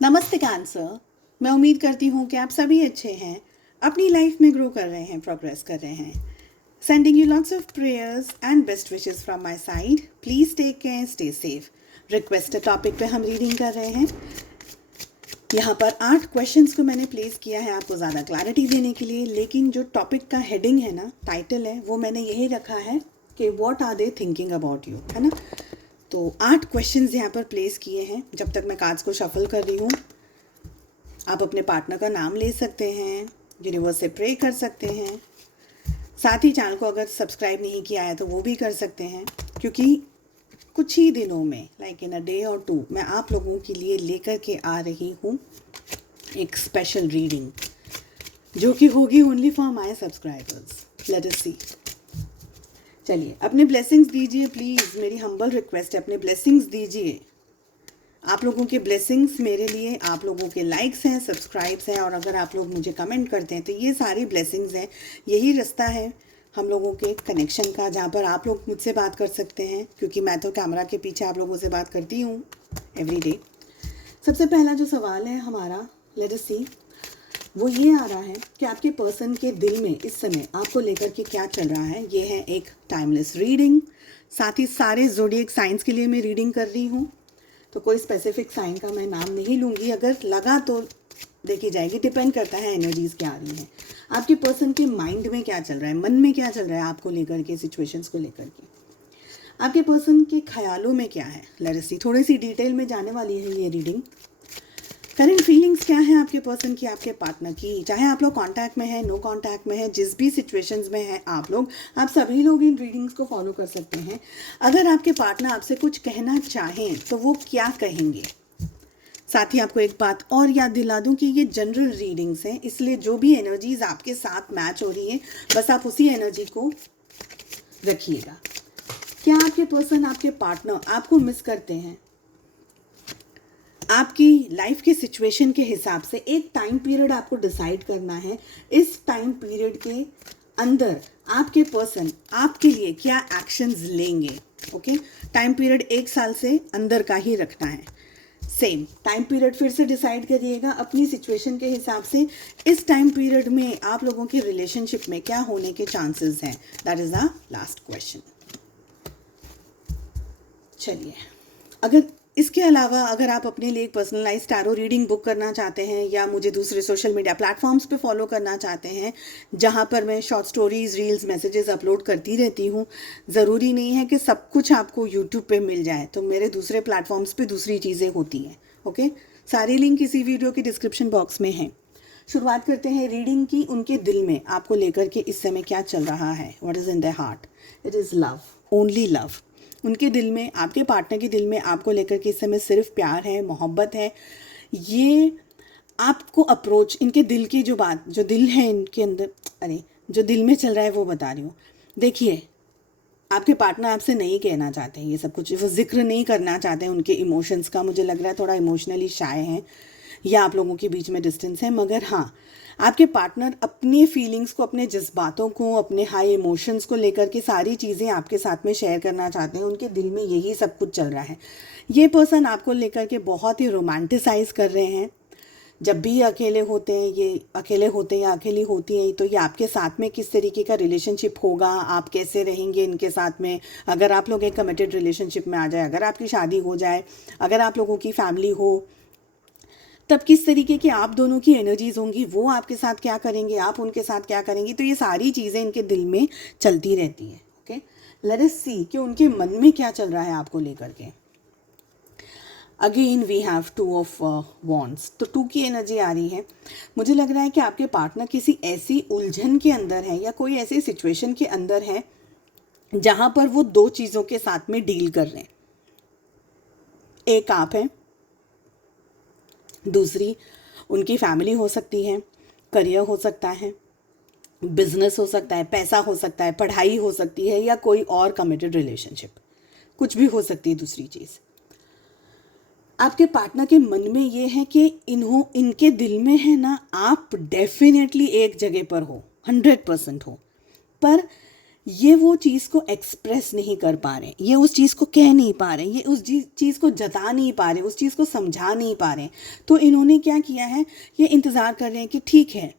नमस्ते कैंसर। मैं उम्मीद करती हूँ कि आप सभी अच्छे हैं, अपनी लाइफ में ग्रो कर रहे हैं, प्रोग्रेस कर रहे हैं। Sending you lots of prayers and best wishes from my side. Please take care, stay safe. Requested topic पे हम रीडिंग कर रहे हैं। यहाँ पर 8 क्वेश्चंस को मैंने प्लेस किया है आपको ज़्यादा क्लैरिटी देने के लिए, लेकिन जो टॉपिक का हेडिंग है ना, टाइटल है, वो मैंने यही रखा है कि what are they thinking about you, है ना। तो 8 क्वेश्चंस यहाँ पर प्लेस किए हैं। जब तक मैं कार्ड्स को शफल कर रही हूँ, आप अपने पार्टनर का नाम ले सकते हैं, यूनिवर्स से प्रे कर सकते हैं। साथ ही चैनल को अगर सब्सक्राइब नहीं किया है तो वो भी कर सकते हैं, क्योंकि कुछ ही दिनों में, लाइक इन अ डे और 2, मैं आप लोगों के लिए लेकर के आ रही हूँ एक स्पेशल रीडिंग, जो कि होगी only for my subscribers. Let us see. चलिए, अपने ब्लेसिंग्स दीजिए प्लीज़। मेरी हम्बल रिक्वेस्ट है, अपने ब्लेसिंग्स दीजिए। आप लोगों के ब्लेसिंग्स मेरे लिए, आप लोगों के लाइक्स हैं, सब्सक्राइब्स हैं, और अगर आप लोग मुझे कमेंट करते हैं तो ये सारी ब्लेसिंग्स हैं। यही रास्ता है हम लोगों के कनेक्शन का, जहाँ पर आप लोग मुझसे बात कर सकते हैं, क्योंकि मैं तो कैमरा के पीछे आप लोगों से बात करती हूँ एवरी डे। सबसे पहला जो सवाल है हमारा, लेट अस सी, वो ये आ रहा है कि आपके पर्सन के दिल में इस समय आपको लेकर के क्या चल रहा है। ये है एक टाइमलेस रीडिंग। साथ ही सारे ज़ोडिएक साइंस के लिए मैं रीडिंग कर रही हूँ, तो कोई स्पेसिफिक साइन का मैं नाम नहीं लूँगी। अगर लगा तो देखी जाएगी, डिपेंड करता है एनर्जीज क्या आ रही हैं। आपके पर्सन के माइंड में क्या चल रहा है, मन में क्या चल रहा है आपको लेकर के, सिचुएशंस को लेकर के। आपके पर्सन के ख्यालों में क्या है, लेट्स सी। थोड़ी सी डिटेल में जाने वाली है ये रीडिंग। करंट फीलिंग्स क्या है आपके पर्सन की, आपके पार्टनर की, चाहे आप लोग कांटेक्ट में है, नो कांटेक्ट में है, जिस भी सिचुएशंस में है आप लोग, आप सभी लोग इन रीडिंग्स को फॉलो कर सकते हैं। अगर आपके पार्टनर आपसे कुछ कहना चाहें तो वो क्या कहेंगे। साथ ही आपको एक बात और याद दिला दूं कि ये जनरल रीडिंग्स हैं, इसलिए जो भी एनर्जीज आपके साथ मैच हो रही है, बस आप उसी एनर्जी को रखिएगा। क्या आपके पर्सन, आपके पार्टनर आपको मिस करते हैं? आपकी लाइफ के सिचुएशन के हिसाब से एक टाइम पीरियड आपको डिसाइड करना है। इस टाइम पीरियड के अंदर आपके पर्सन आपके लिए क्या एक्शंस लेंगे। ओके, टाइम पीरियड 1 साल से अंदर का ही रखना है। सेम टाइम पीरियड फिर से डिसाइड करिएगा अपनी सिचुएशन के हिसाब से। इस टाइम पीरियड में आप लोगों के रिलेशनशिप में क्या होने के चांसेस हैं, that is the last question. चलिए, अगर इसके अलावा अगर आप अपने लिए एक पर्सनलाइज टैरो रीडिंग बुक करना चाहते हैं, या मुझे दूसरे सोशल मीडिया प्लेटफॉर्म्स पे फॉलो करना चाहते हैं, जहाँ पर मैं short stories, reels, messages upload करती रहती हूँ, ज़रूरी नहीं है कि सब कुछ आपको यूट्यूब पे मिल जाए, तो मेरे दूसरे प्लेटफॉर्म्स पे दूसरी चीज़ें होती हैं। ओके, सारी लिंक इसी वीडियो के डिस्क्रिप्शन बॉक्स में है। शुरुआत करते हैं रीडिंग की। उनके दिल में आपको लेकर के इस समय क्या चल रहा है, what is in the heart. It is love, only love. उनके दिल में, आपके पार्टनर के दिल में आपको लेकर के इस समय सिर्फ प्यार है, मोहब्बत है। ये आपको अप्रोच, इनके दिल की जो बात, जो दिल है इनके अंदर, अरे जो दिल में चल रहा है वो बता रही हूँ। देखिए, आपके पार्टनर आपसे नहीं कहना चाहते हैं ये सब कुछ, वो जिक्र नहीं करना चाहते हैं उनके इमोशंस का। मुझे लग रहा है थोड़ा इमोशनली शाय हैं, या आप लोगों के बीच में डिस्टेंस है। मगर हाँ, आपके पार्टनर अपने फीलिंग्स को, अपने जज्बातों को, अपने हाई इमोशंस को लेकर के सारी चीज़ें आपके साथ में शेयर करना चाहते हैं। उनके दिल में यही सब कुछ चल रहा है। ये पर्सन आपको लेकर के बहुत ही रोमांटिसाइज कर रहे हैं। जब भी अकेले होते हैं, ये अकेले होते हैं या अकेली होती हैं, तो ये आपके साथ में किस तरीके का रिलेशनशिप होगा, आप कैसे रहेंगे इनके साथ में। अगर आप लोग एक कमिटेड रिलेशनशिप में आ जाए, अगर आपकी शादी हो जाए, अगर आप लोगों की फैमिली हो, तब किस तरीके की आप दोनों की एनर्जीज होंगी, वो आपके साथ क्या करेंगे, आप उनके साथ क्या करेंगी। तो ये सारी चीज़ें इनके दिल में चलती रहती हैं। ओके, लेट अस सी कि उनके मन में क्या चल रहा है आपको लेकर के। Again we have 2 of wands, तो 2 की एनर्जी आ रही है। मुझे लग रहा है कि आपके पार्टनर किसी ऐसी उलझन के अंदर है, या कोई ऐसी सिचुएशन के अंदर है जहाँ पर वो 2 चीज़ों के साथ में डील कर रहे हैं। एक आप हैं, दूसरी उनकी फैमिली हो सकती है, करियर हो सकता है, बिजनेस हो सकता है, पैसा हो सकता है, पढ़ाई हो सकती है, या कोई और कमिटेड रिलेशनशिप, कुछ भी हो सकती है दूसरी चीज़। आपके पार्टनर के मन में ये है कि इनके दिल में है ना, आप डेफिनेटली एक जगह पर हो, 100% हो, पर ये वो चीज़ को एक्सप्रेस नहीं कर पा रहे, ये उस चीज़ को कह नहीं पा रहे, ये उस चीज़ को जता नहीं पा रहे, उस चीज़ को समझा नहीं पा रहे। तो इन्होंने क्या किया है, ये इंतज़ार कर रहे हैं कि ठीक है,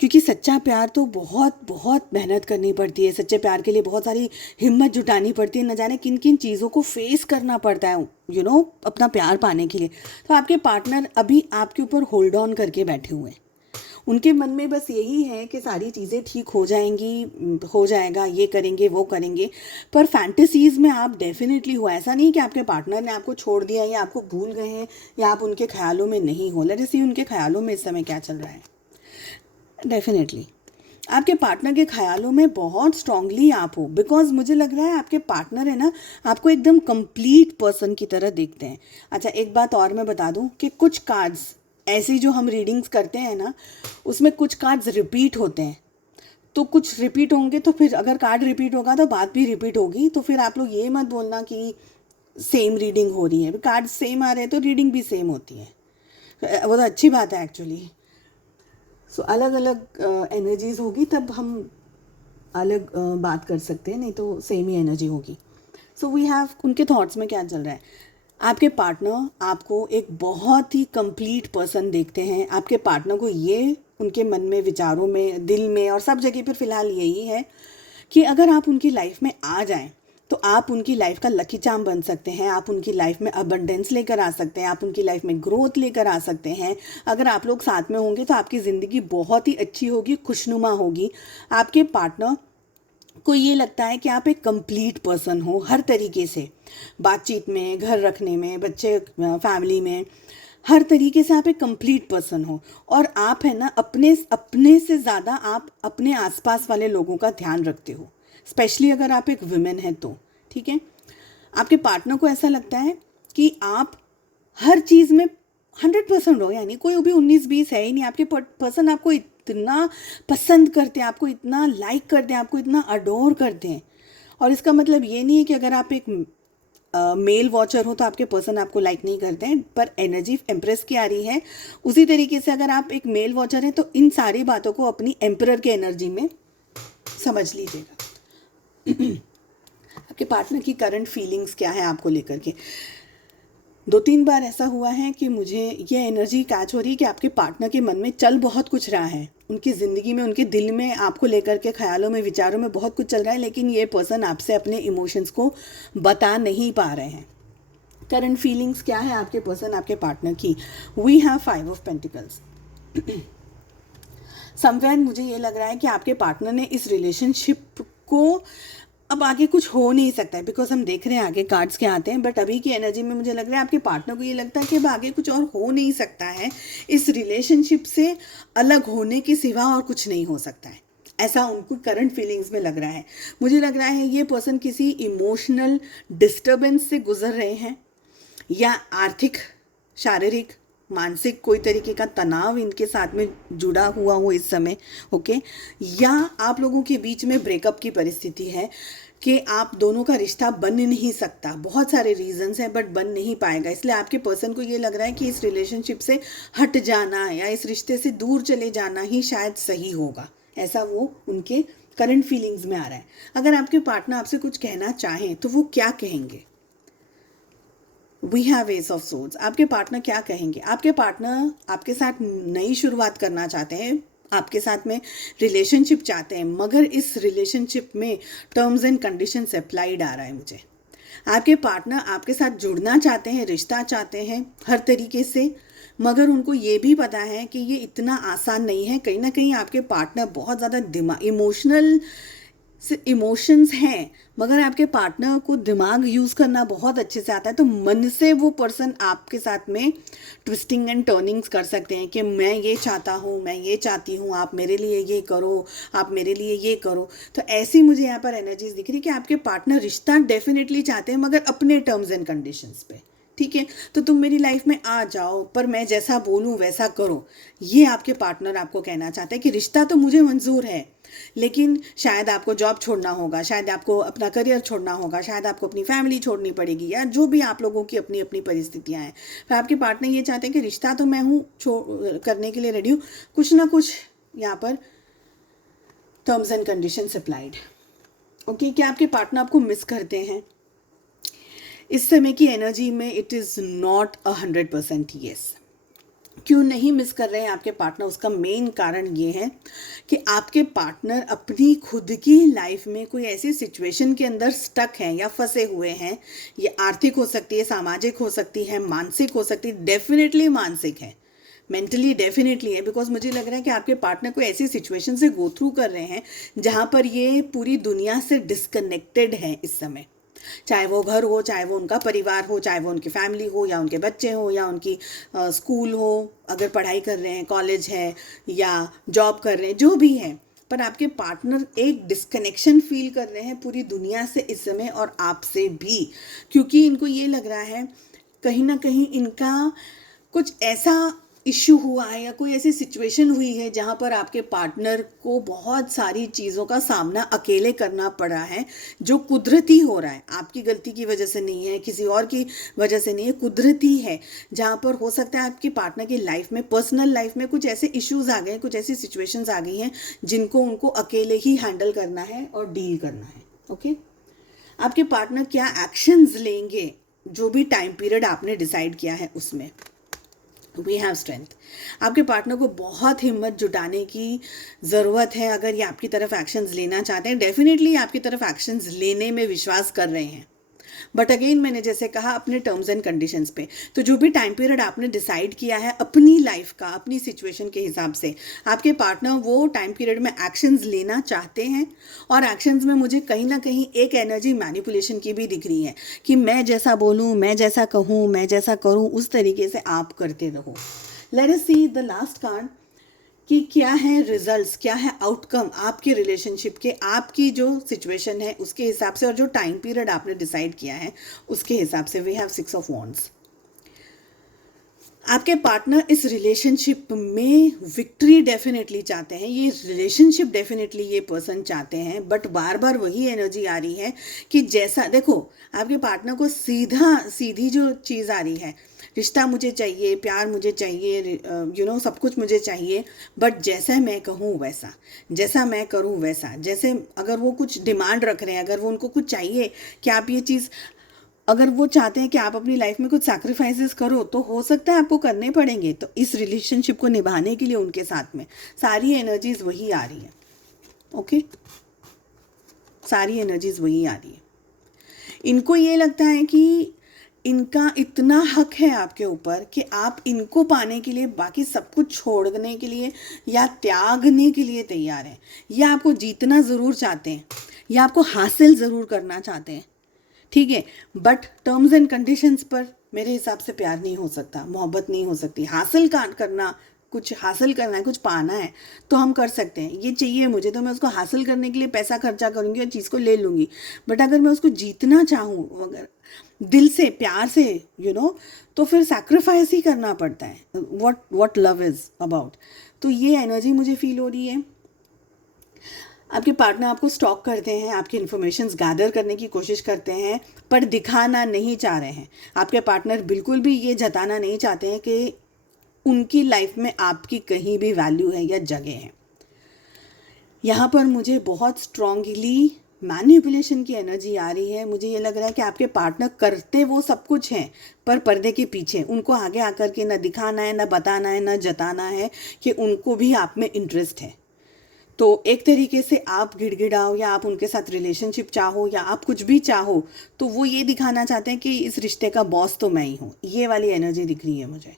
क्योंकि सच्चा प्यार तो बहुत बहुत मेहनत करनी पड़ती है, सच्चे प्यार के लिए बहुत सारी हिम्मत जुटानी पड़ती है, न जाने किन किन चीज़ों को फेस करना पड़ता है अपना प्यार पाने के लिए। तो आपके पार्टनर अभी आपके ऊपर होल्ड ऑन करके बैठे हुए हैं। उनके मन में बस यही है कि सारी चीज़ें ठीक हो जाएंगी, हो जाएगा, ये करेंगे वो करेंगे। पर फैंटेसीज़ में आप डेफिनेटली हो। ऐसा नहीं कि आपके पार्टनर ने आपको छोड़ दिया या आपको भूल गए हैं या आप उनके ख्यालों में नहीं हो। लेट्स सी उनके ख्यालों में इस समय क्या चल रहा है। डेफिनेटली आपके पार्टनर के ख्यालों में बहुत स्ट्रांगली आप हो, बिकॉज मुझे लग रहा है आपके पार्टनर है ना, आपको एकदम कंप्लीट पर्सन की तरह देखते हैं। अच्छा, एक बात और मैं बता दूं कि कुछ कार्ड्स ऐसी जो हम रीडिंग्स करते हैं ना, उसमें कुछ कार्ड्स रिपीट होते हैं। तो कुछ रिपीट होंगे तो फिर अगर कार्ड रिपीट होगा तो बात भी रिपीट होगी। तो फिर आप लोग ये मत बोलना कि सेम रीडिंग हो रही है। कार्ड सेम आ रहे हैं तो रीडिंग भी सेम होती है, वो तो अच्छी बात है एक्चुअली। सो अलग अलग एनर्जीज होगी तब हम अलग बात कर सकते हैं, नहीं तो सेम ही एनर्जी होगी। सो वी हैव, उनके थॉट्स में क्या चल रहा है। आपके पार्टनर आपको एक बहुत ही कंप्लीट पर्सन देखते हैं। आपके पार्टनर को ये उनके मन में, विचारों में, दिल में और सब जगह पर फ़िलहाल यही है कि अगर आप उनकी लाइफ में आ जाएं तो आप उनकी लाइफ का लकी चार्म बन सकते हैं, आप उनकी लाइफ में अबंडेंस लेकर आ सकते हैं, आप उनकी लाइफ में ग्रोथ लेकर आ सकते हैं। अगर आप लोग साथ में होंगे तो आपकी ज़िंदगी बहुत ही अच्छी होगी, खुशनुमा होगी। आपके पार्टनर को ये लगता है कि आप एक कंप्लीट पर्सन हो हर तरीके से, बातचीत में, घर रखने में, बच्चे, फैमिली में, हर तरीके से आप एक कंप्लीट पर्सन हो। और आप है ना, अपने अपने से ज़्यादा आप अपने आसपास वाले लोगों का ध्यान रखते हो, स्पेशली अगर आप एक वुमेन है तो। ठीक है, आपके पार्टनर को ऐसा लगता है कि आप हर चीज़ में 100% हो, यानी कोई भी 19-20 है ही नहीं। आपके पर्सन आपको इतना पसंद करते हैं, आपको इतना लाइक करते हैं, आपको इतना अडोर करते हैं। और इसका मतलब ये नहीं है कि अगर आप एक मेल वॉचर हो तो आपके पर्सन आपको लाइक नहीं करते हैं, पर एनर्जी एम्प्रेस की आ रही है। उसी तरीके से अगर आप एक मेल वॉचर हैं तो इन सारी बातों को अपनी एम्परर के एनर्जी में समझ लीजिएगा। आपके पार्टनर की करंट फीलिंग्स क्या है आपको लेकर के। 2-3 बार ऐसा हुआ है कि मुझे ये एनर्जी कैच हो रही है कि आपके पार्टनर के मन में चल बहुत कुछ रहा है, उनकी ज़िंदगी में, उनके दिल में आपको लेकर के, ख्यालों में, विचारों में बहुत कुछ चल रहा है, लेकिन ये पर्सन आपसे अपने इमोशंस को बता नहीं पा रहे हैं। करंट फीलिंग्स क्या है आपके पर्सन, आपके पार्टनर की। We have 5 of pentacles. Somewhere मुझे ये लग रहा है कि आपके पार्टनर ने इस रिलेशनशिप को, अब आगे कुछ हो नहीं सकता है, बिकॉज हम देख रहे हैं आगे कार्ड्स क्या आते हैं, बट अभी की एनर्जी में मुझे लग रहा है आपके पार्टनर को ये लगता है कि अब आगे कुछ और हो नहीं सकता है, इस रिलेशनशिप से अलग होने के सिवा और कुछ नहीं हो सकता है। ऐसा उनको करंट फीलिंग्स में लग रहा है। मुझे लग रहा है ये पर्सन किसी इमोशनल डिस्टर्बेंस से गुजर रहे हैं, या आर्थिक, शारीरिक, मानसिक कोई तरीके का तनाव इनके साथ में जुड़ा हुआ हो इस समय। ओके, या आप लोगों के बीच में ब्रेकअप की परिस्थिति है कि आप दोनों का रिश्ता बन नहीं सकता। बहुत सारे रीजंस हैं बट बन नहीं पाएगा, इसलिए आपके पर्सन को ये लग रहा है कि इस रिलेशनशिप से हट जाना या इस रिश्ते से दूर चले जाना ही शायद सही होगा। ऐसा वो उनके करंट फीलिंग्स में आ रहा है। अगर आपके पार्टनर आपसे कुछ कहना चाहें तो वो क्या कहेंगे। We have ace of swords. आपके पार्टनर क्या कहेंगे। आपके पार्टनर आपके साथ नई शुरुआत करना चाहते हैं, आपके साथ में रिलेशनशिप चाहते हैं, मगर इस रिलेशनशिप में टर्म्स एंड कंडीशंस अप्लाइड आ रहा है मुझे। आपके पार्टनर आपके साथ जुड़ना चाहते हैं, रिश्ता चाहते हैं हर तरीके से, मगर उनको ये भी पता है कि ये इतना आसान नहीं है। कहीं ना कहीं आपके पार्टनर बहुत ज़्यादा इमोशंस हैं, मगर आपके पार्टनर को दिमाग यूज़ करना बहुत अच्छे से आता है। तो मन से वो पर्सन आपके साथ में ट्विस्टिंग एंड टर्निंग्स कर सकते हैं कि मैं ये चाहता हूँ, मैं ये चाहती हूँ, आप मेरे लिए ये करो, आप मेरे लिए ये करो। तो ऐसी मुझे यहाँ पर एनर्जीज दिख रही कि आपके पार्टनर रिश्ता डेफिनेटली चाहते हैं, मगर अपने टर्म्स एंड कंडीशंस पे। ठीक है, तो तुम मेरी लाइफ में आ जाओ, पर मैं जैसा बोलूँ वैसा करो। ये आपके पार्टनर आपको कहना चाहते हैं कि रिश्ता तो मुझे मंजूर है, लेकिन शायद आपको जॉब छोड़ना होगा, शायद आपको अपना करियर छोड़ना होगा, शायद आपको अपनी फैमिली छोड़नी पड़ेगी, या जो भी आप लोगों की अपनी अपनी परिस्थितियां हैं। फिर आपके पार्टनर ये चाहते हैं कि रिश्ता तो मैं हूँ करने के लिए रेडी हूँ, कुछ ना कुछ यहाँ पर terms and conditions applied. Okay, क्या आपके पार्टनर आपको मिस करते हैं? इस समय की एनर्जी में इट इज़ नॉट 100% येस। क्यों नहीं मिस कर रहे हैं आपके पार्टनर? उसका मेन कारण ये है कि आपके पार्टनर अपनी खुद की लाइफ में कोई ऐसी सिचुएशन के अंदर स्टक हैं या फंसे हुए हैं। ये आर्थिक हो सकती है, सामाजिक हो सकती है, मानसिक हो सकती है। डेफिनेटली मानसिक है, मेंटली डेफिनेटली है, बिकॉज मुझे लग रहा है कि आपके पार्टनर कोई ऐसी सिचुएशन से गो थ्रू कर रहे हैं जहाँ पर ये पूरी दुनिया से डिस्कनेक्टेड है इस समय। चाहे वो घर हो, चाहे वो उनका परिवार हो, चाहे वो उनकी फैमिली हो, या उनके बच्चे हो, या उनकी स्कूल हो, अगर पढ़ाई कर रहे हैं, कॉलेज है, या जॉब कर रहे हैं, जो भी है। पर आपके पार्टनर एक डिस्कनेक्शन फील कर रहे हैं पूरी दुनिया से इस समय, और आपसे भी, क्योंकि इनको ये लग रहा है कहीं ना कहीं इनका कुछ ऐसा इश्यू हुआ है या कोई ऐसी सिचुएशन हुई है जहाँ पर आपके पार्टनर को बहुत सारी चीज़ों का सामना अकेले करना पड़ा है, जो कुदरती हो रहा है, आपकी गलती की वजह से नहीं है, किसी और की वजह से नहीं है, कुदरती है। जहाँ पर हो सकता है आपके पार्टनर की लाइफ में, पर्सनल लाइफ में कुछ ऐसे इश्यूज आ गए, कुछ ऐसी सिचुएशंस आ गई हैं जिनको उनको अकेले ही हैंडल करना है और डील करना है। ओके, आपके पार्टनर क्या एक्शंस लेंगे जो भी टाइम पीरियड आपने डिसाइड किया है उसमें? We have strength. आपके पार्टनर को बहुत हिम्मत जुटाने की ज़रूरत है अगर ये आपकी तरफ एक्शंस लेना चाहते हैं। डेफिनेटली आपकी तरफ एक्शंस लेने में विश्वास कर रहे हैं, बट अगेन मैंने जैसे कहा अपने टर्म्स एंड कंडीशंस पे। तो जो भी टाइम पीरियड आपने डिसाइड किया है अपनी लाइफ का, अपनी सिचुएशन के हिसाब से, आपके पार्टनर वो टाइम पीरियड में एक्शंस लेना चाहते हैं। और एक्शंस में मुझे कहीं ना कहीं एक एनर्जी मैनिपुलेशन की भी दिख रही है कि मैं जैसा बोलूँ, मैं जैसा कहूँ, मैं जैसा करूँ, उस तरीके से आप करते रहो। Late us see the last card कि क्या है रिजल्ट्स, क्या है आउटकम आपके रिलेशनशिप के, आपकी जो सिचुएशन है उसके हिसाब से, और जो टाइम पीरियड आपने डिसाइड किया है उसके हिसाब से। We have 6 of wands. आपके पार्टनर इस रिलेशनशिप में विक्ट्री डेफिनेटली चाहते हैं, ये रिलेशनशिप डेफिनेटली ये पर्सन चाहते हैं, बट बार बार वही एनर्जी आ रही है कि जैसा, देखो आपके पार्टनर को सीधी जो चीज़ आ रही है, रिश्ता मुझे चाहिए, प्यार मुझे चाहिए, सब कुछ मुझे चाहिए, बट जैसा मैं कहूँ वैसा, जैसा मैं करूँ वैसा। जैसे अगर वो कुछ डिमांड रख रहे हैं, अगर वो उनको कुछ चाहिए कि आप ये चीज़, अगर वो चाहते हैं कि आप अपनी लाइफ में कुछ सैक्रिफाइसेस करो, तो हो सकता है आपको करने पड़ेंगे। तो इस रिलेशनशिप को निभाने के लिए उनके साथ में सारी एनर्जीज वही आ रही है। ओके, सारी एनर्जीज वही आ रही है। इनको ये लगता है कि इनका इतना हक है आपके ऊपर कि आप इनको पाने के लिए बाकी सब कुछ छोड़ने के लिए या त्यागने के लिए तैयार हैं, या आपको जीतना ज़रूर चाहते हैं, या आपको हासिल ज़रूर करना चाहते हैं, ठीक है, बट टर्म्स एंड कंडीशंस पर मेरे हिसाब से प्यार नहीं हो सकता, मोहब्बत नहीं हो सकती। हासिल करना, कुछ हासिल करना है, कुछ पाना है तो हम कर सकते हैं। ये चाहिए मुझे तो मैं उसको हासिल करने के लिए पैसा खर्चा करूँगी और चीज़ को ले लूँगी, बट अगर मैं उसको जीतना चाहूँ अगर दिल से, प्यार से, तो फिर सैक्रिफाइस ही करना पड़ता है। What love is about. तो ये एनर्जी मुझे फील हो रही है। आपके पार्टनर आपको स्टॉक करते हैं, आपकी इन्फॉर्मेशंस गैदर करने की कोशिश करते हैं, पर दिखाना नहीं चाह रहे हैं। आपके पार्टनर बिल्कुल भी ये जताना नहीं चाहते हैं कि उनकी लाइफ में आपकी कहीं भी वैल्यू है या जगह है। यहाँ पर मुझे बहुत स्ट्रांगली मैनिपुलेशन की एनर्जी आ रही है। मुझे ये लग रहा है कि आपके पार्टनर करते वो सब कुछ हैं, पर पर्दे के पीछे उनको आगे आकर के ना दिखाना है, ना बताना है, ना जताना है कि उनको भी आप में इंटरेस्ट है। तो एक तरीके से आप गिड़गिड़ाओ, या आप उनके साथ रिलेशनशिप चाहो, या आप कुछ भी चाहो, तो वो ये दिखाना चाहते हैं कि इस रिश्ते का बॉस तो मैं ही हूँ। ये वाली एनर्जी दिख रही है मुझे।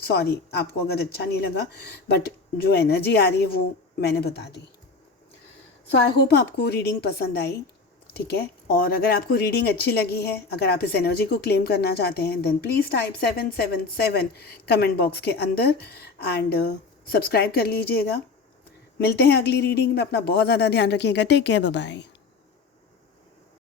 सॉरी आपको अगर अच्छा नहीं लगा, बट जो एनर्जी आ रही है वो मैंने बता दी। सो आई होप आपको रीडिंग पसंद आई, ठीक है। और अगर आपको रीडिंग अच्छी लगी है, अगर आप इस एनर्जी को क्लेम करना चाहते हैं, then please type 777 comment box के अंदर एंड सब्सक्राइब कर लीजिएगा। मिलते हैं अगली रीडिंग में। अपना बहुत ज़्यादा ध्यान रखिएगा। Take care, bye bye.